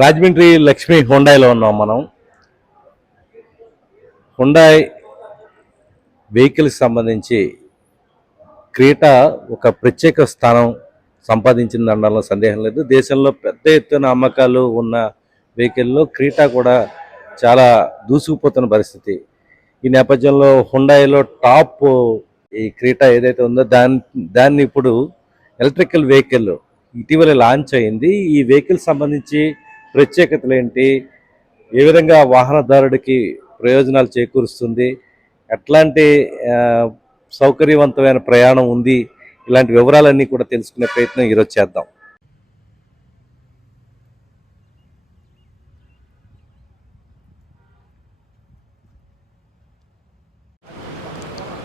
రాజమండ్రి లక్ష్మీ హుండాయిలో ఉన్నాం మనం. హుండాయ్ వెహికల్కి సంబంధించి క్రెటా ఒక ప్రత్యేక స్థానం సంపాదించింది అనడంలో సందేహం లేదు. దేశంలో పెద్ద ఎత్తున అమ్మకాలు ఉన్న వెహికల్లో క్రెటా కూడా చాలా దూసుకుపోతున్న పరిస్థితి. ఈ నేపథ్యంలో హుండాయిలో టాప్ ఈ క్రెటా ఏదైతే ఉందో దాన్ని ఇప్పుడు ఎలక్ట్రికల్ వెహికల్ ఇటీవల లాంచ్ అయింది. ఈ వెహికల్ సంబంధించి ప్రత్యేకతలు ఏంటి, ఏ విధంగా వాహనదారుడికి ప్రయోజనాలు చేకూరుస్తుంది, ఎట్లాంటి సౌకర్యవంతమైన ప్రయాణం ఉంది, ఇలాంటి వివరాలన్నీ కూడా తెలుసుకునే ప్రయత్నం ఈరోజు చేద్దాం.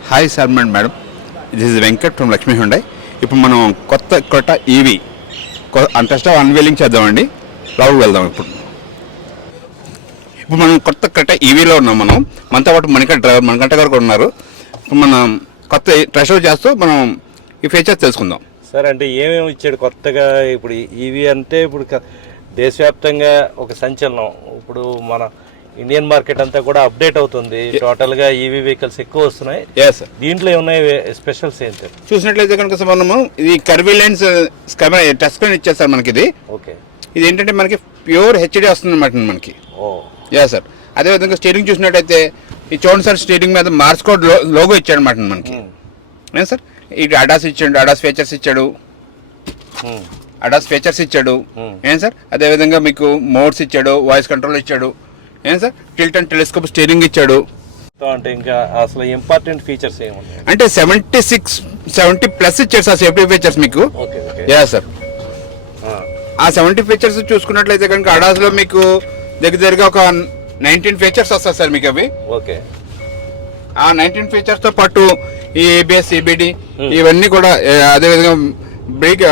Hi Salman madam, this is Venkat from Lakshmi Hyundai. ఇప్పుడు మనం కొత్త క్రెటా ఈవీ ఫస్ట్ అన్వీలింగ్ చేద్దామండి. లోపలికి వెళ్దాం. ఇప్పుడు మనం కొత్త క్రెటా ఈవీలో ఉన్నాం. మనతో పాటు మణికంఠ గారు కూడా ఉన్నారు. ఇప్పుడు మనం కొత్త ట్రెషర్ చేస్తూ మనం ఈ ఫీచర్స్ తెలుసుకుందాం. సార్, అంటే ఏమేమి ఇచ్చాడు కొత్తగా? ఇప్పుడు ఈవీ అంటే ఇప్పుడు దేశవ్యాప్తంగా ఒక సంచలనం. ఇప్పుడు మన ఇండియన్ మార్కెట్ అంతా కూడా అప్డేట్ అవుతుంది. టోటల్ గా ఈవీ వెహికల్స్ ఎక్కువ వస్తున్నాయి. దీంట్లో ఏమున్నాయి స్పెషల్స్ ఏంటి చూసినట్లయితే కనుక మనము ఇది కర్వీ లెన్స్ టచ్ స్క్రీన్ ఇచ్చేస్తారు మనకి. ఇది ఓకే, ఇది ఏంటంటే మనకి ప్యూర్ హెచ్డి వస్తుంది అన్నమాట మనకి. సార్, అదేవిధంగా స్టీరింగ్ చూసినట్టయితే ఈ చూడండి సార్, స్టీరింగ్ మీద మార్స్ కోడ్ లోగో ఇచ్చాడు అనమాట మనకి. ఏం సార్, ఇటు అడాస్ ఇచ్చాడు, అడాస్ ఫీచర్స్ ఇచ్చాడు. ఏం సార్, అదేవిధంగా మీకు మోడ్స్ ఇచ్చాడు, వాయిస్ కంట్రోల్ ఇచ్చాడు. ఏం sir, tilt and telescope steering ఇచ్చాడు. అంటే ఇంకా అసలు ఇంపార్టెంట్ ఫీచర్స్ ఏమున్నాయి అంటే 70+ ఇచ్చాడు సార్ సేఫ్టీ ఫీచర్స్ మీకు. సార్, ఆ 70 ఫీచర్స్ చూసుకున్నట్లయితే కనుక అడాస్లో మీకు దగ్గరగా ఒక 19 ఫీచర్స్ వస్తాయి సార్ మీకు అవి. ఓకే, ఆ 19 ఫీచర్స్ తో పాటు ఈ ఏబిఎస్, సిబిడి ఇవన్నీ కూడా, అదేవిధంగా బ్రేక్,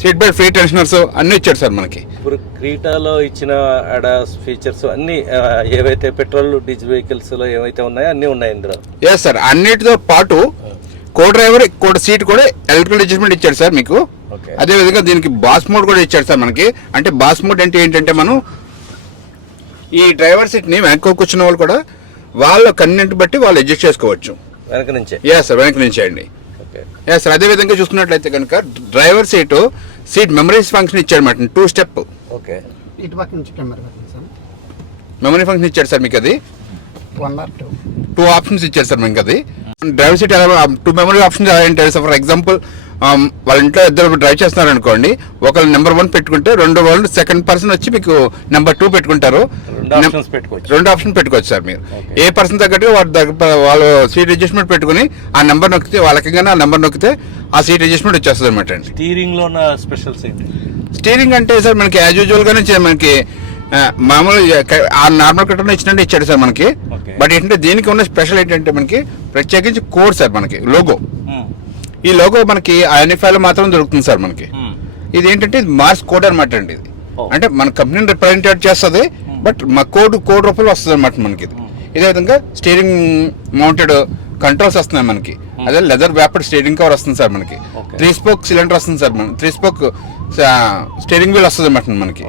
సీట్ బెల్ట్, ఫ్రీ టెన్షనర్స్ అన్ని ఇచ్చాడు సార్ మనకి. ఇప్పుడు క్రెటాలో ఇచ్చిన అడాస్ ఫీచర్స్ అన్ని ఏవైతే పెట్రోల్ డీజిల్ వెహికల్స్ లో ఏవైతే ఉన్నాయో అన్ని ఉన్నాయి ఇందులో. సార్, అన్నిటితో పాటు కో డ్రైవర్, కో సీట్ కూడా ఎలక్ట్రికల్ అడ్జస్ట్మెంట్ ఇచ్చాడు సార్ మీకు. అదేవిధంగా దీనికి బాస్ మోడ్ కూడా ఇచ్చాడు సార్ మనకి. అంటే బాస్ మోడ్ అంటే ఏంటంటే మనం ఈ డ్రైవర్ సీట్ ని వెనక కూర్చున్న వాళ్ళు కూడా వాళ్ళ కన్వీనియంట్ బట్టి వాళ్ళు అడ్జస్ట్ చేసుకోవచ్చు వెనక నుంచే. సార్, వెనక నుంచే అండి. సార్, అదే విధంగా చూసుకున్నట్లయితే కనుక డ్రైవర్ సీట్ మెమరీస్ ఫంక్షన్ ఇచ్చాడు మాట, 2 స్టెప్. ఓకే, ఇటు పక్క నుంచి కెమెరా మెమరీ ఫంక్షన్ ఇచ్చాడు సార్ మీకు. అది 1 or 2 ఆప్షన్స్ ఇచ్చారు సార్ మీకు. అది డ్రైవర్ సీట్ 2 మెమరీ ఆప్షన్స్ ఏంటి సార్? ఫర్ ఎగ్జాంపుల్, వాళ్ళ ఇంట్లో ఇద్దరు డ్రైవ్ చేస్తున్నారు అనుకోండి, ఒకళ్ళు నెంబర్ 1 పెట్టుకుంటే రెండో వాళ్ళు సెకండ్ పర్సన్ వచ్చి మీకు నెంబర్ 2 పెట్టుకుంటారు. 2 ఆప్షన్ పెట్టుకోవచ్చు సార్ మీరు. ఏ పర్సన్ తగ్గట్టుగా వాళ్ళు సీట్ అడ్జస్ట్మెంట్ పెట్టుకుని ఆ నెంబర్ నొక్కితే, వాళ్ళకి ఆ నెంబర్ నొక్కితే ఆ సీట్ అడ్జస్ట్మెంట్ వచ్చేస్తుంది అనమాట అండి. స్టీరింగ్ లో స్పెషల్స్ ఏంటి? స్టీరింగ్ అంటే సార్ మనకి యాజ్ యూజువల్ గానే మనకి మామూలు ఆ నార్మల్ కట్టలో ఇచ్చినట్టు ఇచ్చాడు సార్ మనకి. బట్ ఏంటంటే దీనికి ఉన్న స్పెషల్ ఏంటంటే మనకి ప్రత్యేకించి కోడ్ సార్ మనకి, లోగో. ఈ లోగో మనకి ఐఎన్ఎఫ్ఐలో మాత్రం దొరుకుతుంది సార్ మనకి. ఇది ఏంటంటే మార్స్ కోడ్ అనమాట అండి. ఇది అంటే మన కంపెనీని రిప్రజెంటేట్ చేస్తుంది, బట్ మా కోడ్ రూపంలో వస్తుంది అనమాట మనకి. ఇదే విధంగా స్టీరింగ్ మౌంటెడ్ కంట్రోల్స్ వస్తున్నాయి మనకి. అదే లెదర్ వ్యాపర్ స్టీరింగ్ కవర్ వస్తుంది సార్ మనకి. 3 స్పోక్ సిలిండర్ వస్తుంది సార్ మనకి. 3 స్పోక్ స్టీరింగ్ వీల్ వస్తుంది అనమాట మనకి.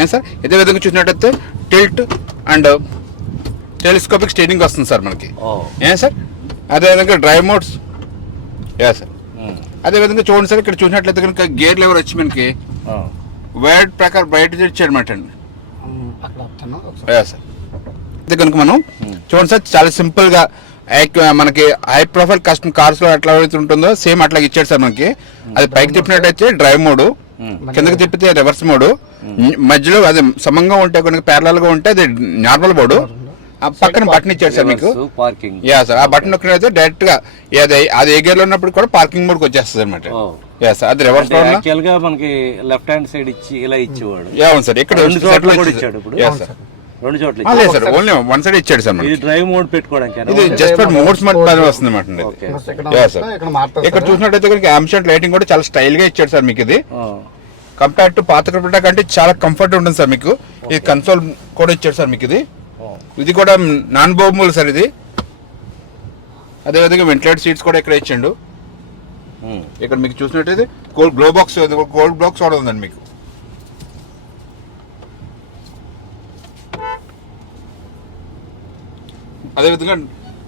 ఏం సార్, ఇదే విధంగా చూసినట్టయితే టిల్ట్ అండ్ టెలిస్కోపిక్ స్టీరింగ్ వస్తుంది సార్ మనకి. ఏం సార్, అదేవిధంగా డ్రైవ్ మోడ్స్. సార్, అదేవిధంగా చూడండి సార్, ఇక్కడ చూసినట్లయితే కనుక గేర్ లెవెల్ వచ్చి మనకి వైడ్ ప్రకారం బయట ఇచ్చాడు అనమాట అండి. సార్, అయితే కనుక మనం చూడండి సార్, చాలా సింపుల్ గా మనకి హై ప్రొఫైల్ కస్టమ్ కార్స్ లో ఎట్లా ఉంటుందో సేమ్ అట్లా ఇచ్చాడు సార్ మనకి. అది పైకి తిప్పినట్టయితే డ్రైవ్ మోడ్, కిందకి తిప్పితే రివర్స్ మోడ్, మధ్యలో అది సమంగా ఉంటే కనుక ప్యారలల్ గా ఉంటే అది నార్మల్ మోడ్. పక్కన బటన్ ఇచ్చాడు సార్ మీకు. సార్, ఆ బటన్ నొక్కినైతే డైరెక్ట్ గా అది ఏ గేర్ లో ఉన్నప్పుడు కూడా పార్కింగ్ మోడ్ కి వచ్చేస్తుంది అనమాట. సార్, అది రివర్స్ లో మనకి లెఫ్ట్ హ్యాండ్ సైడ్ ఇచ్చి ఇలా ఇచ్చేవాడు. అవును సార్, ఇక్కడ 2 చోట్ల కూడా ఇచ్చాడు. ఇప్పుడు 2 చోట్ల లేదు సార్, ఓన్లీ 1 సైడ్ ఇచ్చాడు సార్. ఇది డ్రైవ్ మోడ్ పెట్టుకోవడానికి, ఇది జస్ట్ ఫర్ మోడ్స్ మాత్రమే వస్తుంది అనమాట. ఇక్కడ చూసినట్టయితే కనుక అంబియంట్ లైటింగ్ కూడా చాలా స్టైల్ గా ఇచ్చాడు సార్ మీకు. ఇది కంపేర్ టు పాత క్రెటా కంటే చాలా కంఫర్ట్ ఉంటుంది సార్ మీకు. ఇది కన్సోల్ కూడా ఇచ్చాడు సార్ మీకు. ఇది కూడా నాన్ బోబుల్ సార్ ఇది. అదేవిధంగా వెంటిలేటర్ సీట్స్ కూడా ఇక్కడ ఇచ్చాడు. ఇక్కడ మీకు చూసినట్టయితే గోల్డ్ గ్లో బాక్స్ కూడా ఉందండి మీకు. అదేవిధంగా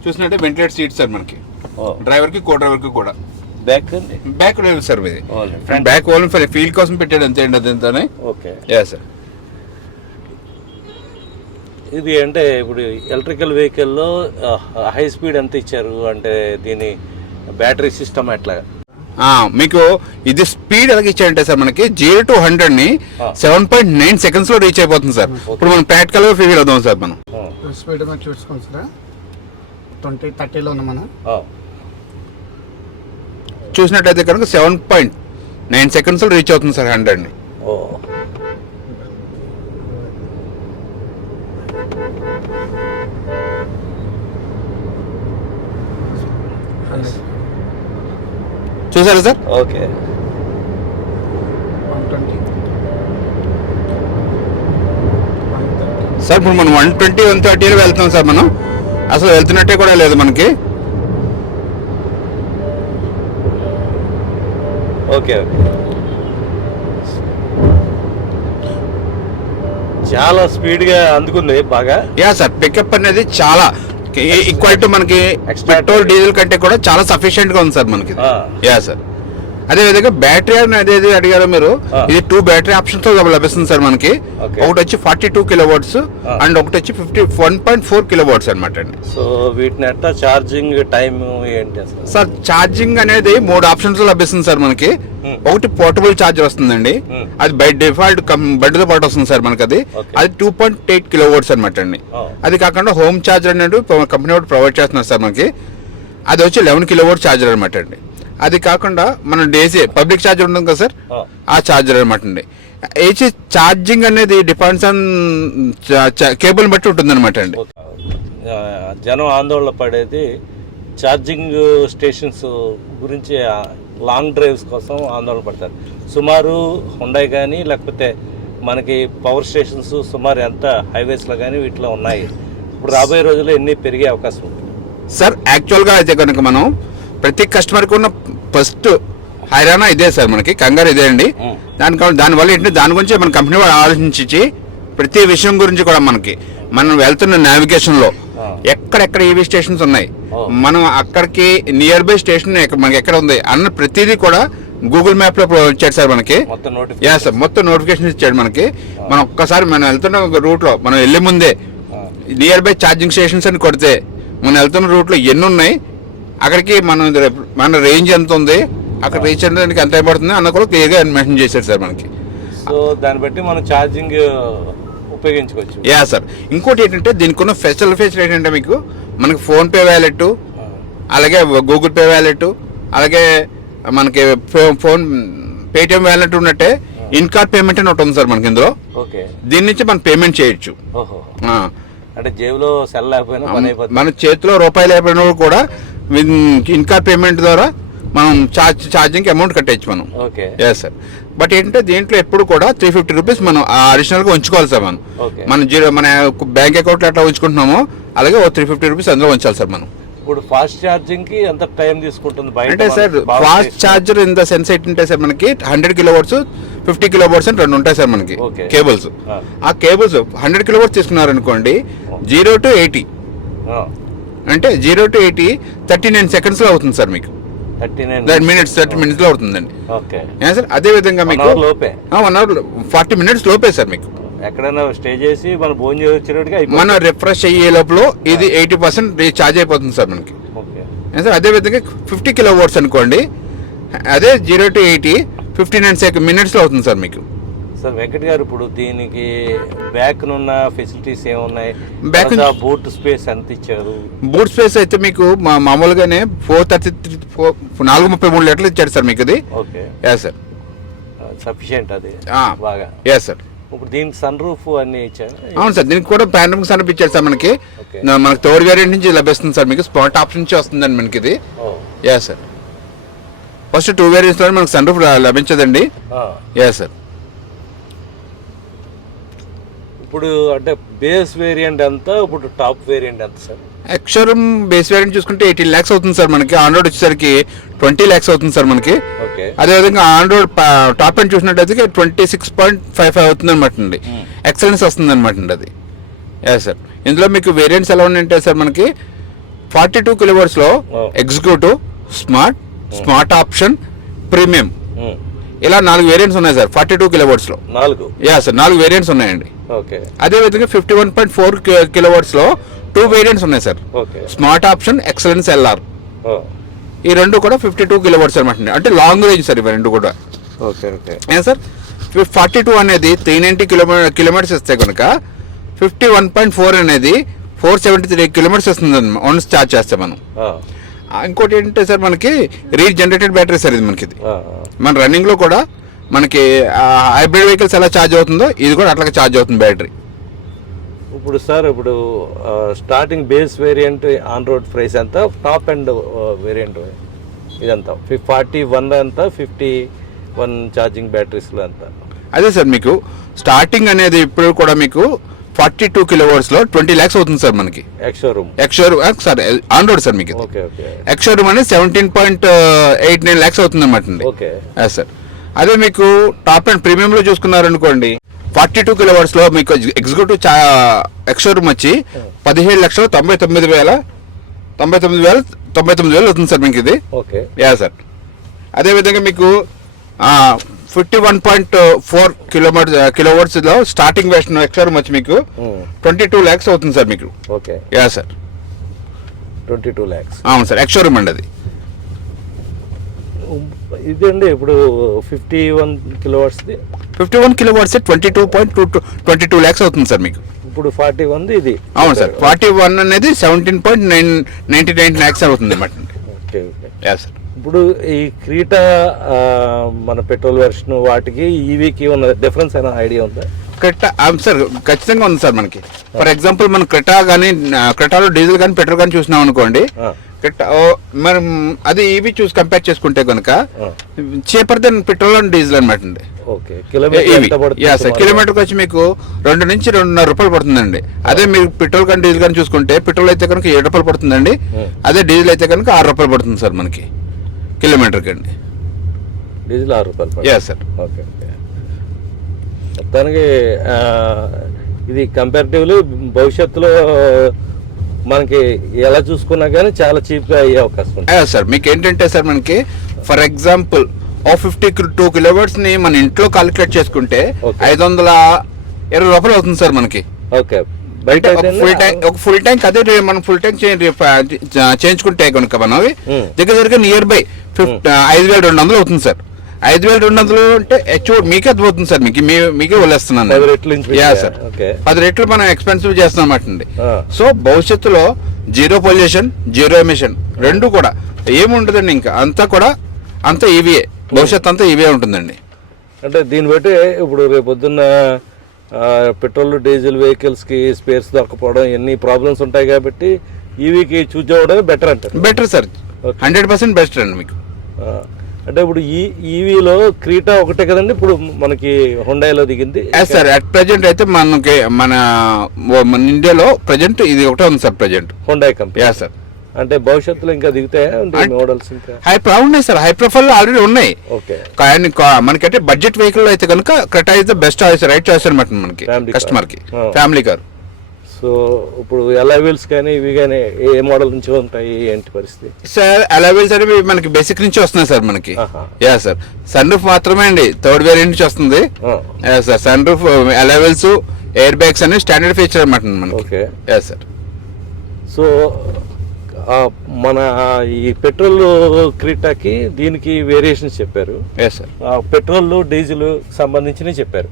చూసినట్టే వెంటిలేటర్ సీట్ సార్ మనకి, డ్రైవర్కి కో డ్రైవర్కి కూడా. బ్యాక్ బ్యాక్ లేదు సార్ ఇది, బ్యాక్ ఓన్లీ ఫర్ ఫీల్ కోసం పెట్టాడు అంతే అండి అదంతానే. Okay yeah sir. ఇది అంటే ఇప్పుడు ఎలక్ట్రికల్ వెహికల్లో హై స్పీడ్ ఎంత ఇచ్చారు అంటే దీని బ్యాటరీ సిస్టమ్ ఎట్లా? మీకు ఇది స్పీడ్ ఎలాగ ఇచ్చారంటే సార్ మనకి 0 to 100 ని 7.9 seconds లో రీచ్ అయిపోతుంది సార్. ఇప్పుడు మనం ప్రాక్టికల్ గా ఫీల్ అవుతాం సార్. మనం స్పీడ్ మీద చూసుకోండి సార్, 20-30లో ఉన్నాం మనం. చూసినట్టయితే కనుక 7.9 seconds లో రీచ్ అవుతుంది సార్ 100 ని. చూసారా సార్? ఓకే. 120 సార్ ఇప్పుడు మనం 120, 130 వెళ్తాం సార్. మనం అసలు వెళ్తున్నట్టే కూడా లేదు మనకి. Okay okay. చాలా స్పీడ్గా అందుకుంది బాగా. యా సార్, పికప్ అనేది చాలా ఈక్వల్ టు మనకి పెట్రోల్ డీజిల్ కంటే కూడా చాలా సఫిషియెంట్ గా ఉంది సార్ మనకి. Yeah sir. అదే విధంగా బ్యాటరీ అనేది అడిగారు మీరు, ఇది 2 బ్యాటరీ ఆప్షన్స్ తో లభిస్తుంది సార్ మనకి. ఒకటి వచ్చి 42 kW అండ్ ఒకటి వచ్చి 1.4 kW అనమాట అండి. సో వీటిని ఎట్లా ఛార్జింగ్ టైం ఏంటి సార్? ఛార్జింగ్ అనేది 3 ఆప్షన్స్ లో లభిస్తుంది సార్ మనకి. ఒకటి పోర్టబుల్ ఛార్జర్ వస్తుందండి, అది బై డిఫాల్ట్ బెడ్ తో పాటు వస్తుంది సార్ మనకి. అది 2.8 kW అనమాట అండి. అది కాకుండా హోమ్ ఛార్జర్ అనేది కంపెనీ వాడు ప్రొవైడ్ చేస్తున్నారు సార్ మనకి. అది వచ్చి 11 kW ఛార్జర్ అనమాట అండి. అది కాకుండా మన డేసీ పబ్లిక్ ఛార్జర్ ఉంటుంది కదా సార్, ఆ ఛార్జర్ అనమాట అండి. ఏసీ ఛార్జింగ్ అనేది డిపెండ్స్ ఆన్ కేబుల్ బట్టి ఉంటుంది అనమాట అండి. జనం ఆందోళన పడేది ఛార్జింగ్ స్టేషన్స్ గురించి, లాంగ్ డ్రైవ్స్ కోసం ఆందోళన పడతారు. సుమారు హుండాయ్ కానీ లేకపోతే మనకి పవర్ స్టేషన్స్ సుమారు ఎంత హైవేస్లో కానీ వీటిలో ఉన్నాయి. ఇప్పుడు రాబోయే రోజుల్లో ఎన్ని పెరిగే అవకాశం ఉంది సార్? యాక్చువల్గా అయితే కనుక మనం ప్రతి కస్టమర్కి ఉన్న ఫస్ట్ హైరానా ఇదే సార్, మనకి కంగారు ఇదే అండి. దానివల్ల ఏంటంటే దాని గురించి మన కంపెనీ వాళ్ళు ఆలోచించి ప్రతి విషయం గురించి కూడా మనం వెళ్తున్న నావిగేషన్లో ఎక్కడెక్కడ ఈవీ స్టేషన్స్ ఉన్నాయి, మనం అక్కడికి నియర్ బై స్టేషన్ మనకి ఎక్కడ ఉంది అన్న ప్రతిదీ కూడా గూగుల్ మ్యాప్ లో ఇచ్చాడు సార్ మనకి. యా సార్, మొత్తం నోటిఫికేషన్ ఇచ్చాడు మనకి. మనం ఒక్కసారి మనం వెళ్తున్న రూట్ లో మనం వెళ్లే ముందే నియర్ బై ఛార్జింగ్ స్టేషన్స్ అని కొడితే మనం వెళ్తున్న రూట్ లో ఎన్ని ఉన్నాయి, అక్కడికి మన రేంజ్ ఎంత ఉంది, అక్కడ రీచ్ అయ్యడానికి ఎంత పడుతుంది అన్న కూడా క్లియర్గా మెన్షన్ చేశారు సార్ మనకి. సో దాన్ని బట్టి మనం ఛార్జింగ్ ఉపయోగించుకోవచ్చు. Yeah sir. ఇంకోటి ఏంటంటే దీనికి ఉన్న ఫెసిలిటీ ఏంటంటే మీకు మనకి ఫోన్పే వ్యాలెట్, అలాగే గూగుల్ పే వ్యాలెట్, అలాగే మనకి ఫోన్ పేటిఎం వ్యాలెట్ ఉన్నట్టే ఇన్కార్ పేమెంట్ అని ఒకటి ఉంది సార్ మనకి ఇందులో. దీని నుంచి మనం పేమెంట్ చేయొచ్చు. అంటే జేబులో సెల్ లేకపోయినా మన చేతిలో రూపాయలు లేకపోయినా కూడా ఇన్కార్ పేమెంట్ ద్వారా మనం ఛార్జింగ్ అమౌంట్ కట్టేయచ్చు మనం. Yes sir. బట్ ఏంటంటే దీంట్లో ఎప్పుడు కూడా 350 రూపీస్ మనం అడిషనల్ గా ఉంచుకోవాలి సార్. మన బ్యాంక్ అకౌంట్ లో ఎట్లా ఉంచుకుంటున్నామో అలాగే 350 రూపీస్ అందులో ఉంచాలి సార్ మనం. ఇప్పుడు ఫాస్ట్ ఛార్జింగ్ కి ఎంత టైం తీసుకుంటుంది అంటే sir? Fast charger in the sense ఏంటంటే సార్ మనకి 100 kW 50 kW అని 2 ఉంటాయి సార్ మనకి కేబుల్స్. ఆ కేబుల్స్ 100 kW తీసుకున్నారు అనుకోండి, 0 to 80 అంటే 0 to 80 39 seconds లో అవుతుంది సార్ మీకు. 30 minutes లో అవుతుందండి. సార్ అదే విధంగా మీకు 1 hour 40 minutes లోపే సార్ మీకు. ఎక్కడైనా స్టే చేసి మనం భోజనం చేసేటట్టుగా మనం రిఫ్రెష్ అయ్యే లోపల ఇది 80% రీఛార్జ్ అయిపోతుంది సార్ మనకి. సార్ అదే విధంగా 50 kW అనుకోండి, అదే 0 to 80 59 minutes లో అవుతుంది సార్ మీకు. సార్ వెంకట్ గారు, ఇప్పుడు దీనికి బ్యాక్ నున్న ఫెసిలిటీస్ ఏమున్నాయి? బ్యాక్ బూట్ స్పేస్ ఎంత ఇచ్చారు? బూట్ స్పేస్ అయితే మీకు మామూలుగానే 433 లీటర్లు ఇచ్చారు సార్ మీకు. ఇది సార్ సఫిషియెంట్ అది బాగా. సార్ ఇప్పుడు దీనికి సన్ రూఫ్ అన్ని ఇచ్చారు. అవును సార్, దీనికి కూడా పానోరమిక్ సన్ రూఫ్ ఇచ్చారు సార్ మనకి. మనకి థర్డ్ వేరియంట్ నుంచి లభిస్తుంది సార్ మీకు, స్పాట్ ఆప్షన్ నుంచి వస్తుందండి మనకి ఇది. సార్ ఫస్ట్ 2 వేరియంట్స్ లో మనకి సన్ రూఫ్ లభించదండి. సార్ ఇప్పుడు అంటే బేస్ వేరియంట్ ఎంత, ఇప్పుడు టాప్ వేరియంట్ ఎంత సార్? అక్షరం బేస్ వేరియంట్ చూసుకుంటే 18 lakhs అవుతుంది సార్ మనకి. ఆండ్రాయిడ్ వచ్చేసరికి 20 lakhs అవుతుంది సార్ మనకి. అదేవిధంగా ఆండ్రాయిడ్ టాప్ ఎండ్ చూసినట్టయితే 26.55 అవుతుంది అనమాట అండి. ఎక్సలెన్స్ వస్తుంది అనమాట అండి అది. Yes sir. ఇందులో మీకు వేరియంట్స్ ఎలా ఉన్నాయంటే సార్ మనకి 42 కిలోవాట్స్లో ఎగ్జిక్యూటివ్, స్మార్ట్ ఆప్షన్, ప్రీమియం ఇలా 4 వేరియంట్స్ ఉన్నాయి సార్ 42 కిలోవాట్స్లో. 4 సార్ 4 వేరియంట్స్ ఉన్నాయండి. ఓకే. అదేవిధంగా 51.4 కిలోవాట్స్లో 2 వేరియంట్స్ ఉన్నాయి sir. Okay. Smart option, excellence LR. ఈ రెండు కూడా 52 కిలోవాట్స్ అనమాట. అంటే లాంగ్ రేంజ్ సార్ ఇవి రెండు కూడా. ఓకే. ఓకే. ఏం సార్ 42 అనేది 390 కిలోమీటర్స్ ఇస్తే కనుక 51.4 అనేది 473 కిలోమీటర్స్ వస్తుంది వన్స్ ఛార్జ్ చేస్తే మనం. ఇంకోటి ఏంటంటే సార్ మనకి రీజనరేటెడ్ బ్యాటరీ సార్ ఇది మనకి. మన రన్నింగ్లో కూడా మనకి హైబ్రిడ్ వెహికల్స్ ఎలా ఛార్జ్ అవుతుందో ఇది కూడా అట్లాగే ఛార్జ్ అవుతుంది బ్యాటరీ. ఇప్పుడు సార్ ఇప్పుడు starting base variant on road price ఎంత, టాప్ అండ్ వేరియంట్ ఇదంతా 41 అంతా 51 ఛార్జింగ్ బ్యాటరీస్లో అంతా? అదే సార్ మీకు స్టార్టింగ్ అనేది ఇప్పుడు కూడా మీకు 42 కిలోవాట్స్లో 20 lakhs అవుతుంది సార్ మనకి. Ex-showroom sir on road sir మీకు. ఎక్స్షోరూమ్ అనేది 17.89 lakhs అవుతుంది అనమాట. Okay sir. అదే మీకు టాప్ అండ్ ప్రీమియంలో చూసుకున్నారనుకోండి 42 కిలోవాట్స్లో మీకు ఎగ్జిక్యూటివ్ ఎక్స్షోరూమ్ వచ్చి 17,99,99 అవుతుంది సార్ మీకు ఇది. ఓకే. సార్. అదేవిధంగా మీకు 51.4 కిలోవాట్స్లో స్టార్టింగ్ వెర్షన్ ఎక్స్షోరూమ్ వచ్చి మీకు 22 lakhs అవుతుంది సార్ మీకు. ఓకే. Sir 22 lakhs. అవును సార్ ఎక్స్షోరూమ్ అండి అది. ఇదండి ఇప్పుడు 51 కిలోవాట్స్ది 51 కిలోవాట్స్ 22 lakhs అవుతుంది సార్ మీకు. ఇప్పుడు 41 ఇది. అవును సార్ 41 అనేది 17.99 lakhs అవుతుంది అన్నమాట. ఓకే. సార్. ఇప్పుడు ఈ క్రీటా మన పెట్రోల్ వెర్షన్ వాటికి ఈవీకి ఉన్న డిఫరెన్స్ అయినా ఐడియా ఉందా? క్రెటా సార్ ఖచ్చితంగా ఉంది సార్ మనకి. ఫర్ ఎగ్జాంపుల్ మనం క్రెటాలో డీజిల్ కానీ పెట్రోల్ కానీ చూసినాం అనుకోండి, మనం అది ఈవీ చూసి కంపేర్ చేసుకుంటే కనుక cheaper than petrol and diesel అనమాట అండి. కిలోమీటర్కి వచ్చి మీకు 2 నుంచి 2.5 రూపాయలు పడుతుందండి. అదే మీరు పెట్రోల్ కానీ డీజిల్ కానీ చూసుకుంటే పెట్రోల్ అయితే కనుక 7 రూపాయలు పడుతుందండి. అదే డీజిల్ అయితే కనుక 6 రూపాయలు పడుతుంది సార్ మనకి కిలోమీటర్కి అండి. డీజిల్ 6 రూపాయలు. సార్. ఓకే. మొత్తానికి ఇది కంపారిటివ్లీ భవిష్యత్తులో మనకి ఎలా చూసుకున్నా కానీ చాలా చీప్గా అయ్యే అవకాశం ఉంది సార్. మీకు ఏంటంటే సార్ మనకి ఫర్ ఎగ్జాంపుల్ 52 కిలోవాట్స్ని మన ఇంట్లో కాలిక్యులేట్ చేసుకుంటే 520 రూపాయలు అవుతుంది సార్ మనకి. ఓకే. ఒక ఫుల్ ట్యాంక్ అదే మనం ఫుల్ ట్యాంక్ చేయించుకుంటే కనుక మనం దగ్గర నియర్ బై 5,200 అవుతుంది సార్. 5,200 అంటే మీకే అర్థమవుతుంది సార్. మీకే వదిలేస్తున్నాను. 10 రెట్లు మనం ఎక్స్పెన్సివ్ చేస్తున్నాం అన్నమాట అండి. సో భవిష్యత్తులో జీరో పొల్యూషన్, జీరో ఎమిషన్ రెండు కూడా ఏముంటుందండి. ఇంకా అంతా ఈవీఏ. భవిష్యత్తు అంతా ఈవీఏ ఉంటుందండి. అంటే దీన్ని బట్టి ఇప్పుడు రేపొద్దున్న పెట్రోల్ డీజిల్ వెహికల్స్కి స్పేర్స్ దొరకపోవడం ఎన్ని ప్రాబ్లమ్స్ ఉంటాయి కాబట్టి ఈవీకి చూజ్ అవ్వడమే బెటర్ అంటారు. బెటర్ సార్ 100% బెస్ట్ అండి మీకు. అంటే ఇప్పుడు ఈ ఈవీలో క్రీటా ఒకటే కదండి ఇప్పుడు మనకి హుండాయిలో దిగింది సార్. అట్ ప్రెజెంట్ అయితే మనకి మన ఇండియాలో ప్రెజెంట్ ఇది ఒకటే ఉంది sir present Hyundai company. Sir. అంటే భవిష్యత్తులో ఇంకా దిగుతాయా మోడల్స్? ఇంకా ఉన్నాయి సార్. హై ప్రొఫైల్ ఆల్రెడీ ఉన్నాయి. ఓకే. కానీ మనకైతే బడ్జెట్ వెహికల్ అయితే కనుక Creta is the best choice, right choice అనమాట మనకి కస్టమర్ కి. Family car. సో ఇప్పుడు అలైవీల్స్ కానీ ఇవి కానీ ఏ మోడల్ నుంచి ఉంటాయి ఏంటి పరిస్థితి సార్? అలైవీల్స్ అనేవి మనకి బేసిక్ నుంచి వస్తున్నాయి సార్ మనకి. సార్ సన్ రూఫ్ మాత్రమే అండి 3rd వేరియంట్ నుంచి వస్తుంది sir. Sun roof, alloy wheels, air bags అనేవి స్టాండర్డ్ ఫీచర్ అనమాట మనకి. ఓకే. సార్. సో మన ఈ పెట్రోల్ క్రీటాకి దీనికి వేరియేషన్స్ చెప్పారు సార్. పెట్రోల్ డీజిల్ సంబంధించి చెప్పారు.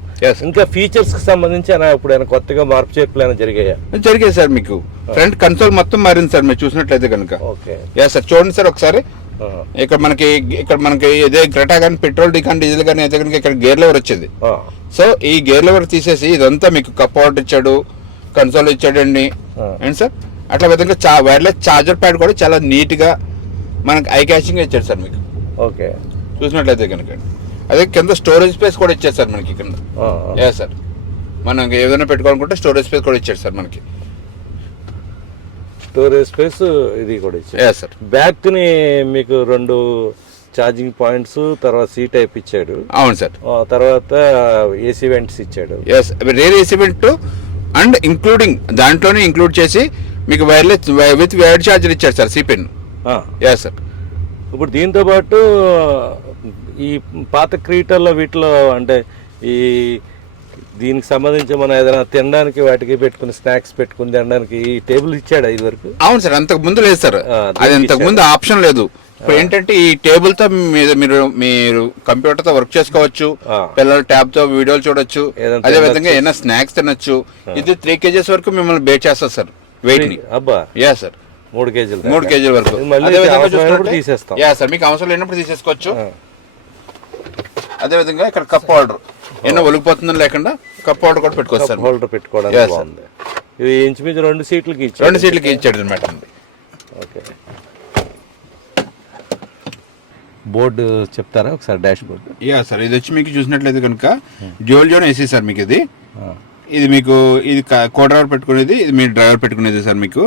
ఇంకా ఫీచర్స్ కి సంబంధించి ఇప్పుడు కొత్తగా మార్పు చేర్పులు జరిగాయి సార్. మీకు ఫ్రంట్ కన్సోల్ మొత్తం మారింది సార్ మీరు చూసినట్లయితే కనుక. ఓకే. సార్ చూడండి సార్ ఒకసారి. ఇక్కడ మనకి ఇదే క్రెటా కానీ పెట్రోల్ కానీ డీజిల్ కానీ అయితే కనుక ఇక్కడ గేర్ లెవర్ వచ్చేది. సో ఈ గేర్ లెవర్ తీసేసి ఇదంతా మీకు కప్ అవుట్ ఇచ్చాడు, కన్సోల్ ఇచ్చాడండి. ఏంటి సార్ అట్లా విధంగా వైర్లెస్ ఛార్జర్ ప్యాడ్ కూడా చాలా నీట్ గా మనకి ఐ క్యాచింగ్ ఇచ్చాడు సార్ మీకు. ఓకే. చూసినట్లయితే కనుక అదే కింద స్టోరేజ్ స్పేస్ కూడా ఇచ్చారు సార్ మనకి కింద. సార్ మనం ఏదైనా పెట్టుకోవాలనుకుంటే స్టోరేజ్ స్పేస్ కూడా ఇచ్చారు సార్ మనకి. స్టోరేజ్ స్పేస్ ఇది కూడా ఇచ్చారు సార్. బ్యాక్ ని మీకు 2 ఛార్జింగ్ పాయింట్స్, తర్వాత సీ టైప్ ఇచ్చాడు. అవును సార్. తర్వాత ఏసీ వెంట్స్ ఇచ్చాడు. Rare AC went and including దాంట్లోనే ఇంక్లూడ్ చేసి మీకు వైర్లెస్ విత్ వైర్ ఛార్జర్ ఇచ్చారు సార్ సిపిన్. Yeah sir. ఇప్పుడు దీంతో పాటు ఈ పాత క్రీటల్లో వీటిలో అంటే ఈ దీనికి సంబంధించి మనం ఏదైనా తినడానికి వాటికి పెట్టుకుని స్నాక్స్ పెట్టుకుని తినడానికి ఈ టేబుల్ ఇచ్చాడు ఇది వరకు? అవును సార్, అంతకు ముందు లేదు సార్, అది అంతకు ముందు ఆప్షన్ లేదు. ఇప్పుడు ఏంటంటే ఈ టేబుల్ తో మీరు కంప్యూటర్ తో వర్క్ చేసుకోవచ్చు, పిల్లల ట్యాబ్ తో వీడియోలు చూడొచ్చు, అదే విధంగా ఏదైనా స్నాక్స్ తినొచ్చు. ఇది 3 kgs వరకు మిమ్మల్ని బేట్ చేస్తారు సార్ వెయిట్ ని. అబ్బా. యా సార్, 3 kgs వరకు. తీసేస్తాం. యా సార్, మీకు అవసరం లేనప్పుడు తీసేసుకోవచ్చు. అదే విధంగా ఇక్కడ కప్ హోల్డర్ ఎన్నో ఒలిగిపోతుందని లేకుండా కప్ హోల్డర్ కూడా పెట్టుకోవచ్చు సార్. హోల్డర్ పెట్టుకోవడానికి బాగుంది. ఇది ఇంచుమించు 2 సీట్లకి ఇచ్చాడు. 2 సీట్లకి ఇచ్చాడు అనమాట. ఓకే. బోర్డు చెప్తారా ఒకసారి? Dash board. యా సార్, ఇది వచ్చి మీకు చూసినట్లయితే కనుక డ్యూయల్ జోన్ ఏసీ సార్. మీకు ఇది మీకు ఇది కో డ్రైవర్ పెట్టుకునేది, ఇది మీ డ్రైవర్ పెట్టుకునేది సార్. మీకు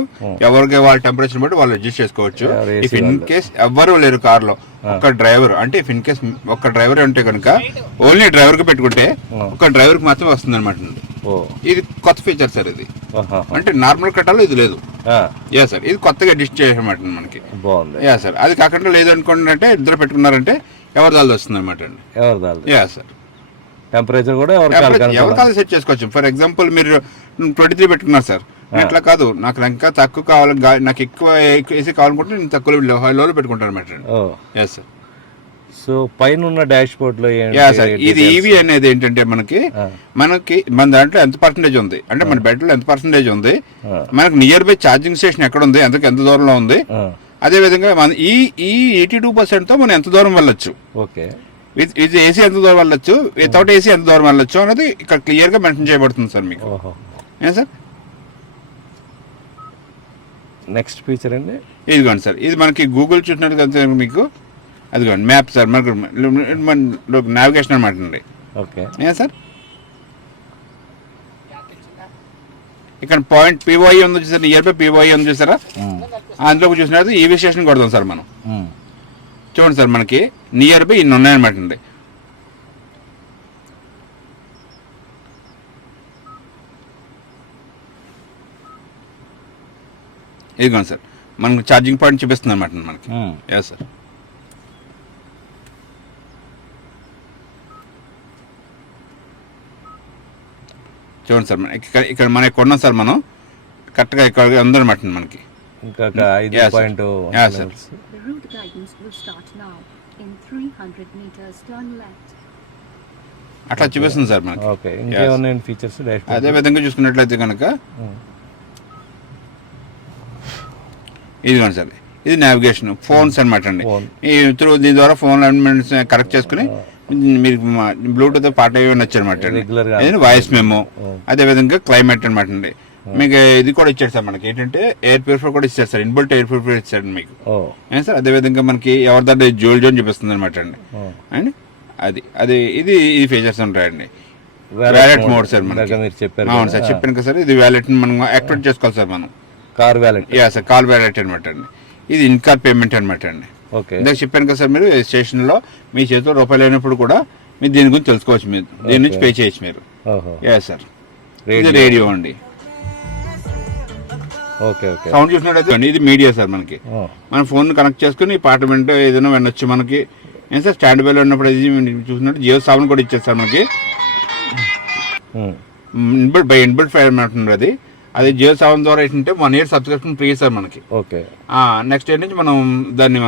ఎవరికి వాళ్ళ టెంపరేచర్ బట్టి వాళ్ళు అడ్జస్ట్ చేసుకోవచ్చు. ఇఫ్ ఇన్ కేస్ ఎవ్వరు లేరు కార్ లో, ఒక డ్రైవర్ అంటే ఇఫ్ ఇన్ కేస్ ఒక డ్రైవర్ ఉంటే కనుక ఓన్లీ డ్రైవర్ కి పెట్టుకుంటే ఒక డ్రైవర్ కి మాత్రమే వస్తుంది అనమాట. ఇది కొత్త ఫీచర్ సార్. ఇది అంటే నార్మల్ కట్టాలో ఇది లేదు. యా సార్, ఇది కొత్తగా అడ్జస్ట్ చేసామాట మనకి. బాగుంది. యా సార్, అది కాకుండా లేదు అనుకోండి అంటే ఇద్దరు పెట్టుకున్నారంటే ఎవరి దాల్ది వస్తుంది అనమాట అండి. ఎవరి దాల్ది. Yeah sir. టెంపరేచర్ కూడా ఎవరి కాదు సెట్ చేసుకోవచ్చు. ఫర్ ఎగ్జాంపుల్ మీరు 23 పెట్టుకున్నారు సార్, ఇట్లా కాదు నాకు ఇంకా తక్కువ కావాలి, నాకు ఎక్కువ ఏసీ కావాలనుకుంటే నేను తక్కువ లోలో పెట్టుకుంటాను అనమాట. Yes sir. సో పైన ఉన్న డాష్ బోర్డ్ లో ఇది ఈవీ అనేది ఏంటంటే మనకి మన దాంట్లో ఎంత పర్సెంటేజ్ ఉంది అంటే మన బెడ్ లో ఎంత పర్సెంటేజ్ ఉంది, మనకి నియర్ బై ఛార్జింగ్ స్టేషన్ ఎక్కడ ఉంది, ఎంత దూరంలో ఉంది, అదే విధంగా మన ఈ 82% తో మనం ఎంత దూరం వెళ్ళొచ్చు, ఓకే, విత్ ఏసీ ఎంత దూరం వెళ్ళొచ్చు, వితౌట్ ఏసీ ఎంత దూరం వెళ్ళొచ్చు అనేది ఇక్కడ క్లియర్ గా మెన్షన్ చేయబడుతుంది సార్ మీకు. ఏం సార్ నెక్స్ట్ ఫీచర్ అండి? ఇదిగోండి సార్, ఇది మనకి గూగుల్ చూసినట్టు మీకు అదిగోండి మ్యాప్ సార్, మనకు నావిగేషన్ అనమాట అండి. ఓకే. ఏం సార్ ఇక్కడ పాయింట్ పిఓఈ ఉంది చూసారు, నియర్ బై పిఓఈ ఉంది చూసారా, అందులోకి చూసినట్టు ఈవీ స్టేషన్ కొడతాం సార్ మనం. చూడండి సార్, మనకి నియర్ బై ఇన్ని ఉన్నాయన్నమాట అండి. ఇదిగోండి సార్, మనకు ఛార్జింగ్ పాయింట్ చూపిస్తుంది అనమాట మనకి. Yeah sir. చూడండి సార్, ఇక్కడ మనకి కొన్నాం సార్ మనం కరెక్ట్గా ఇక్కడ ఉందన్నమాట మనకి. ఇంకా అట్లా చూపిస్తుంది సార్ మనకి. అదే విధంగా చూసుకున్నట్లయితే కనుక ఇదిగోండి సార్, ఇది నావిగేషన్ ఫోన్స్ అనమాట అండి. ఈ త్రూ దీని ద్వారా ఫోన్ అలైన్మెంట్స్ కరెక్ట్ చేసుకుని మీరు బ్లూటూత్ పాట వినొచ్చు అనమాట అండి. వాయిస్ మెమో, అదే విధంగా క్లైమేట్ అనమాట అండి. మీకు ఇది కూడా ఇచ్చాడు సార్ మనకి, ఏంటంటే ఎయిర్ ప్యూరిఫైర్ కూడా ఇచ్చారు సార్, ఇన్బుల్ట్ ఎయిర్ ప్యూరిఫైర్ ఇచ్చాడు మీకు. ఏం సార్, అదే విధంగా మనకి ఎవరి దగ్గర జోల్ జోన్ చూపిస్తుంది అనమాట అండి. అండ్ అది ఇది ఫీచర్స్ ఉంటాయండి. వ్యాలెట్ మోడ్ సార్ మనకి. అవును సార్, చెప్పాను కదా సార్, ఇది వ్యాలెట్ మనం యాక్టివేట్ చేసుకోవాలి సార్ మనం. Car wallet. Yeah sir, car wallet అనమాట అండి. ఇది ఇన్కార్ పేమెంట్ అనమాట అండి. ఇందాక చెప్పాను కదా సార్, మీరు స్టేషన్ లో మీ చేతిలో రూపాయలు అయినప్పుడు కూడా మీరు దీని గురించి తెలుసుకోవచ్చు, మీరు దీని నుంచి పే చేయొచ్చు మీరు. యా సార్, ఇది రేడియో అండి. సౌండ్ చూసినట్టయితే ఇది మీడియా సార్ మనకి. మన ఫోన్ కనెక్ట్ చేసుకుని పాట వింటూ ఏదైనా వినొచ్చు మనకి. ఏం సార్, స్టాండ్ బై లో ఉన్నప్పుడు ఇది చూసినట్టు జియో సావన్ కూడా ఇచ్చారు సార్ మనకి. ఇన్బుల్ట్ ఫైర్ అంటున్నారు అది జియో సావన్ ద్వారా ఏంటంటే 1 year సబ్స్క్రిప్షన్ ఫ్రీ సార్ మనకి. ఓకే. నెక్స్ట్ ఇయర్ నుంచి మనం దాన్ని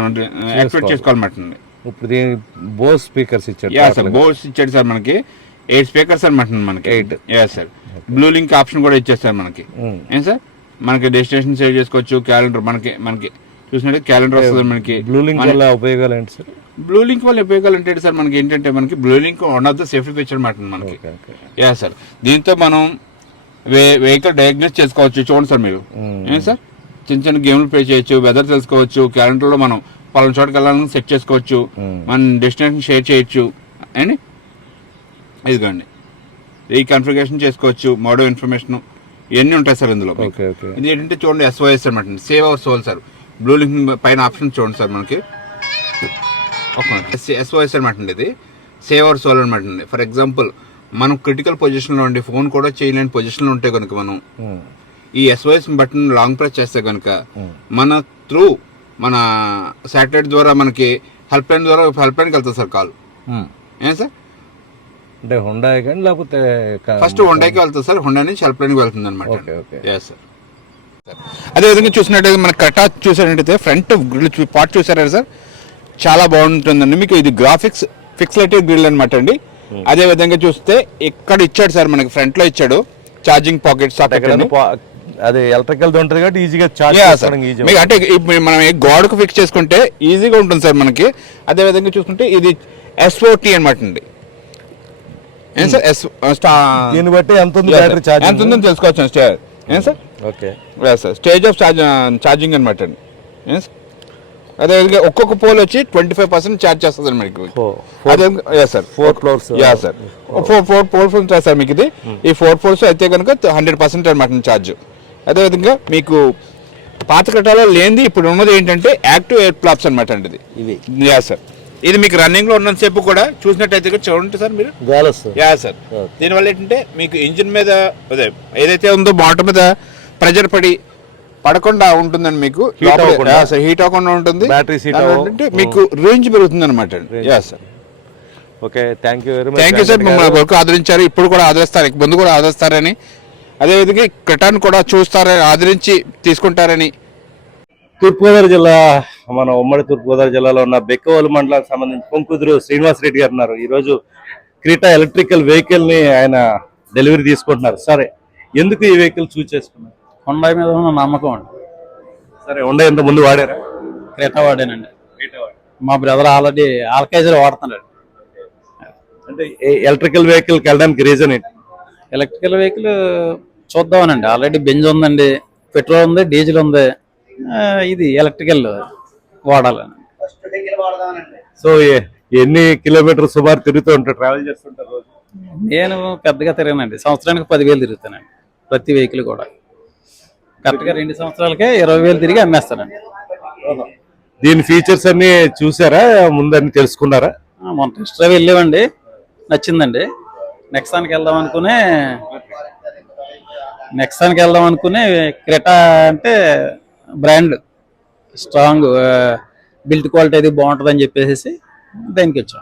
యాక్టివేట్ చేసుకోవాలన్నమాట. ఇప్పుడు బోస్ స్పీకర్స్ ఇచ్చాడు. యా సార్, బోస్ ఇచ్చాడు సార్ మనకి. 8 స్పీకర్స్ అనమాట మనకి. 8. Yeah sir, blue link option కూడా ఇచ్చారు సార్ మనకి. ఏం సార్, మనకి డెస్టినేషన్ సేవ్ చేసుకోవచ్చు. క్యాలెండర్ మనకి చూసినట్టు క్యాలెండర్ వస్తుంది మనకి. బ్లూ లింక్ వల్ల ఉపయోగాలు ఏంటి సార్? బ్లూ లింక్ వల్ల ఉపయోగాలు అంటే సార్ మనకి ఏంటంటే మనకి blue link one of the safety feature అనమాట మనకి. యా సార్, దీంతో మనం వెహికల్ డయాగ్నోస్ చేసుకోవచ్చు. చూడండి సార్ మీరు, ఏం సార్, చిన్న గేమ్లు ప్లే చేయొచ్చు, వెదర్ తెలుసుకోవచ్చు, క్యాలెండర్ లో మనం పలానా చోటుకి వెళ్ళాలని సెట్ చేసుకోవచ్చు, మన డెస్టినేషన్ షేర్ చేయొచ్చు అండ్ ఇదిగోండి రీకన్ఫిగరేషన్ చేసుకోవచ్చు, మోడో ఇన్ఫర్మేషన్ ఇవన్నీ ఉంటాయి సార్ ఇందులో. ఇది ఏంటంటే చూడండి SOS అనమాట, save our soul sir. Blue link పైన ఆప్షన్ చూడండి సార్ మనకి. SOS అనమాట అండి, ఇది సేవ్ అవర్ సోల్ అనమాట అండి. ఫర్ ఎగ్జాంపుల్ మనం క్రిటికల్ పొజిషన్లో ఉండి ఫోన్ కూడా చేయలేని పొజిషన్లో ఉంటే కనుక మనం ఈ SOS బటన్ లాంగ్ ప్రెస్ చేస్తే కనుక మన త్రూ మన శాటిలైట్ ద్వారా మనకి హెల్ప్ లైన్ ద్వారా హెల్ప్ లైన్కి వెళ్తుంది సార్ కాల్. ఏం సార్? అంటే హుండాయ్ కానీ లేకపోతే ఫస్ట్ హుండాయ్కి వెళ్తుంది సార్, హుండా నుంచి హెల్ప్ లైన్కి వెళ్తుంది అనమాట. Okay okay. Yes sir. అదేవిధంగా చూసినట్టయితే మన కటా చూసారంటే ఫ్రంట్ గ్రిల్ పార్ట్ చూసారా సార్, చాలా బాగుంటుందండి మీకు. ఇది గ్రాఫిక్స్ ఫిక్స్లేటెడ్ గ్రిల్ అనమాట అండి. అదే విధంగా చూస్తే ఇక్కడ ఇచ్చాడు సార్ మనకి ఫ్రంట్ లో ఇచ్చాడు ఛార్జింగ్ పాకెట్ సాకెట్. అది ఎలక్ట్రికల్ ఉంటుంది కాబట్టి ఈజీగా చార్జ్ మీకు అంటే మనం గోడకు ఫిక్స్ చేసుకుంటే ఈజీగా ఉంటుంది సార్ మనకి. అదే విధంగా చూసుకుంటే ఇది SOT అనమాట అండి. ఏం సార్ దీన్ని బట్టి ఎంత ఉంది బ్యాటరీ ఛార్జ్ ఎంత ఉందని తెలుసుకోవచ్చు సార్. ఏం sir? Okay sir stage of charging అనమాట అండి. ఏం సార్? అదేవిధంగా ఒక్కొక్క పోల్ వచ్చి 25% ఛార్జ్ చేస్తుంది మనకి. అదే sir 4 floors. Yeah sir 4 floors ఉంటాయి సార్ మీకు. ఇది ఈ 4 ఫ్లోర్స్ అయితే కనుక 100% అనమాట ఛార్జ్. అదేవిధంగా మీకు పాత కట్టాలో లేనిది ఇప్పుడు ఉన్నది ఏంటంటే యాక్టివ్ ఎయిర్ ఫ్లాప్స్ అనమాట అండి ఇది. Yeah sir. ఇది మీకు రన్నింగ్ లో ఉన్నంతసేపు కూడా చూసినట్టయితే చూడండి సార్ మీరు. Yeah sir. దీనివల్ల ఏంటంటే మీకు ఇంజిన్ మీద అదే ఏదైతే ఉందో బాటమ్ మీద ప్రెజర్ పడకుండా ఉంటుందండి మీకు. హీట్ అవ్వకుండా ఉంటుంది, బ్యాటరీ అంటే మీకు రేంజ్ పెరుగుతుంది అనమాట అండి. Yeah sir. Okay thank you very much. Thank you sir. మమ్మల్ని వరకు ఆదరించారు, ఇప్పుడు కూడా ఆదరిస్తారు, ముందు కూడా ఆదరిస్తారని, అదేవిధంగా క్రెటాన్ కూడా చూస్తారని ఆదరించి తీసుకుంటారని. తూర్పుగోదావరి జిల్లా మన ఉమ్మడి తూర్పుగోదావరి జిల్లాలో ఉన్న బెక్కవోలు మండలానికి సంబంధించి పొంకుదురు శ్రీనివాస్ రెడ్డి గారు ఉన్నారు. ఈరోజు క్రీటా ఎలక్ట్రికల్ వెహికల్ ని ఆయన డెలివరీ తీసుకుంటున్నారు. సరే, ఎందుకు ఈ వెహికల్ చూస్ చేసుకున్నారు? హుండాయ్ మీద ఉన్న నమ్మకం అండి. సరే, హుండాయ్ ఇంత ముందు వాడారా? క్రెటా వాడానండి. మా బ్రదర్ ఆల్రెడీ ఆల్కైజర్ వాడుతున్నాడు. అంటే ఎలక్ట్రికల్ వెహికల్కి వెళ్ళడానికి రీజన్ ఏంటి? ఎలక్ట్రికల్ వెహికల్ చూద్దామనండి. ఆల్రెడీ బెంజ్ ఉందండి, పెట్రోల్ ఉంది, డీజిల్ ఉంది. ఇది ఎలక్ట్రికల్ వాడాలని. సో ఎన్ని కిలోమీటర్ సుమారు తిరుగుతూ ఉంటారు, ట్రావెల్ చేస్తుంటారు రోజు? నేను పెద్దగా తిరగనండి, సంవత్సరానికి 10,000 తిరుగుతానండి ప్రతి వెహికల్ కూడా. కరెక్ట్గా 2 సంవత్సరాలకే 20,000 తిరిగి అమ్మేస్తానండి. దీని ఫీచర్స్ అన్ని చూసారా, ముందని తెలుసుకున్నారా? మొన్న టెస్ట్ డ్రైవ్ వెళ్ళామండి, నచ్చిందండి. నెక్సాన్కి వెళ్దాం అనుకునే క్రెటా అంటే బ్రాండ్ స్ట్రాంగ్ బిల్ట్ క్వాలిటీ అది బాగుంటుంది అని చెప్పేసి దానికి వచ్చాం.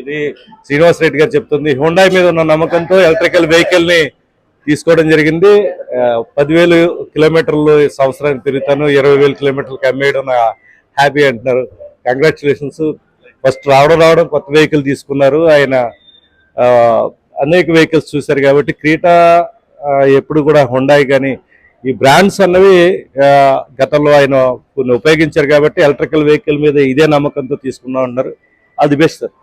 ఇది శ్రీనివాస్ రెడ్డి గారు చెప్తుంది. హుండాయ్ మీద ఉన్న నమ్మకంతో ఎలక్ట్రికల్ వెహికల్ ని తీసుకోవడం జరిగింది. 10,000 కిలోమీటర్లు సంవత్సరానికి తిరుగుతాను, 20,000 కిలోమీటర్లకు అమ్మేయడం హ్యాపీ అంటున్నారు. కంగ్రాచులేషన్స్. ఫస్ట్ రావడం కొత్త వెహికల్ తీసుకున్నారు. ఆయన అనేక వెహికల్స్ చూశారు కాబట్టి క్రీటా ఎప్పుడు కూడా హుండాయ్ కానీ ఈ బ్రాండ్స్ అన్నవి గతంలో ఆయన కొన్ని ఉపయోగించారు కాబట్టి ఎలక్ట్రికల్ వెహికల్ మీద ఇదే నమ్మకంతో తీసుకున్నా ఉన్నారు. అది best sir.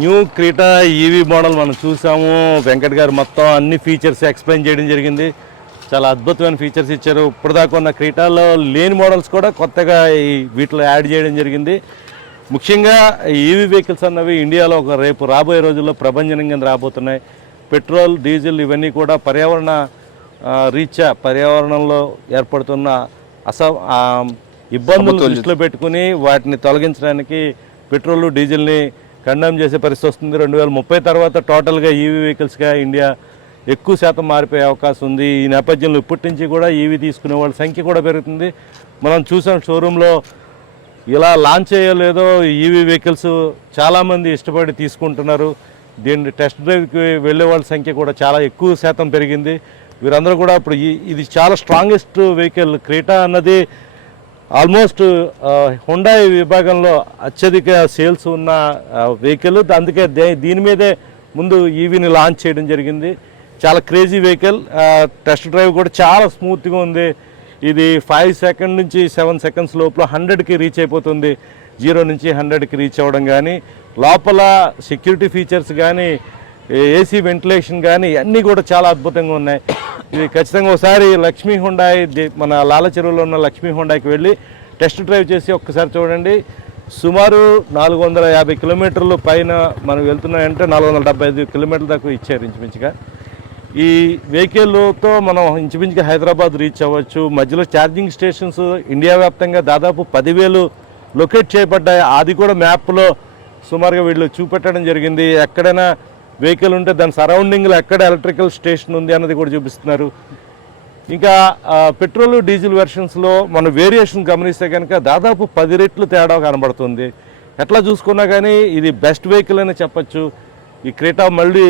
New Creta EV model మనం చూసాము. వెంకట్ గారు మొత్తం అన్ని ఫీచర్స్ ఎక్స్ప్లెయిన్ చేయడం జరిగింది. చాలా అద్భుతమైన ఫీచర్స్ ఇచ్చారు. ఇప్పటిదాకా ఉన్న క్రీటాలో లేని మోడల్స్ కూడా కొత్తగా వీటిలో యాడ్ చేయడం జరిగింది. ముఖ్యంగా ఈవీ వెహికల్స్ అన్నవి ఇండియాలో రేపు రాబోయే రోజుల్లో ప్రభంజనంగా రాబోతున్నాయి. పెట్రోల్, డీజిల్ ఇవన్నీ కూడా పర్యావరణ రీత్యా పర్యావరణంలో ఏర్పడుతున్న ఇబ్బందులు దృష్టిలో పెట్టుకుని వాటిని తొలగించడానికి పెట్రోల్, డీజిల్ని కండెమ్ చేసే పరిస్థితి వస్తుంది. 2030 తర్వాత టోటల్గా ఈవీ వెహికల్స్గా ఇండియా ఎక్కువ శాతం మారిపోయే అవకాశం ఉంది. ఈ నేపథ్యంలో ఇప్పటి నుంచి కూడా ఈవీ తీసుకునే వాళ్ళ సంఖ్య కూడా పెరుగుతుంది. మనం చూసాం షోరూంలో ఇలా లాంచ్ చేయలేదో ఈవీ వెహికల్స్ చాలామంది ఇష్టపడి తీసుకుంటున్నారు. దీన్ని టెస్ట్ డ్రైవ్కి వెళ్ళే వాళ్ళ సంఖ్య కూడా చాలా ఎక్కువ శాతం పెరిగింది. వీరందరూ కూడా ఇప్పుడు ఇది చాలా స్ట్రాంగెస్ట్ వెహికల్. క్రీటా అన్నది ఆల్మోస్ట్ హుండాయ్ విభాగంలో అత్యధిక సేల్స్ ఉన్న వెహికల్. అందుకే దీని మీదే ముందు ఈవీని లాంచ్ చేయడం జరిగింది. చాలా క్రేజీ వెహికల్. టెస్ట్ డ్రైవ్ కూడా చాలా స్మూత్గా ఉంది. ఇది 5 సెకండ్ నుంచి 7 సెకండ్స్ లోపల 100కి రీచ్ అయిపోతుంది. 0 నుంచి 100కి రీచ్ అవ్వడం కానీ, లోపల సెక్యూరిటీ ఫీచర్స్ కానీ, ఏసీ వెంటిలేషన్ కానీ అన్నీ కూడా చాలా అద్భుతంగా ఉన్నాయి. ఇది ఖచ్చితంగా ఒకసారి లక్ష్మీ హుండాయ్ మన లాల చెరువులో ఉన్న లక్ష్మీ హుండాయ్కి వెళ్ళి టెస్ట్ డ్రైవ్ చేసి ఒక్కసారి చూడండి. సుమారు 450 కిలోమీటర్లు పైన మనం వెళ్తున్నాయంటే 475 కిలోమీటర్ల దాకా ఇచ్చారు ఇంచుమించుగా. ఈ వెహికల్తో మనం ఇంచుమించుగా హైదరాబాద్ రీచ్ అవ్వచ్చు. మధ్యలో ఛార్జింగ్ స్టేషన్స్ ఇండియా వ్యాప్తంగా దాదాపు 10,000 లొకేట్ చేయబడ్డాయి. అది కూడా మ్యాప్లో సుమారుగా వీళ్ళు చూపెట్టడం జరిగింది. ఎక్కడైనా వెహికల్ ఉంటే దాని సరౌండింగ్లో ఎక్కడ ఎలక్ట్రికల్ స్టేషన్ ఉంది అన్నది కూడా చూపిస్తున్నారు. ఇంకా పెట్రోల్ డీజిల్ వెర్షన్స్లో మన వేరియేషన్ గమనిస్తే కనుక దాదాపు 10 రెట్లు తేడా కనబడుతుంది. ఎట్లా చూసుకున్నా కానీ ఇది బెస్ట్ వెహికల్ అని చెప్పచ్చు. ఈ క్రెటా మళ్ళీ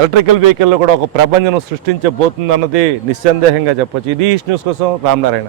ఎలక్ట్రికల్ వెహికల్లో కూడా ఒక ప్రపంచం సృష్టించబోతుంది అన్నది నిస్సందేహంగా చెప్పచ్చు. ఇది ఈస్ట్ న్యూస్ కోసం రామనారాయణ.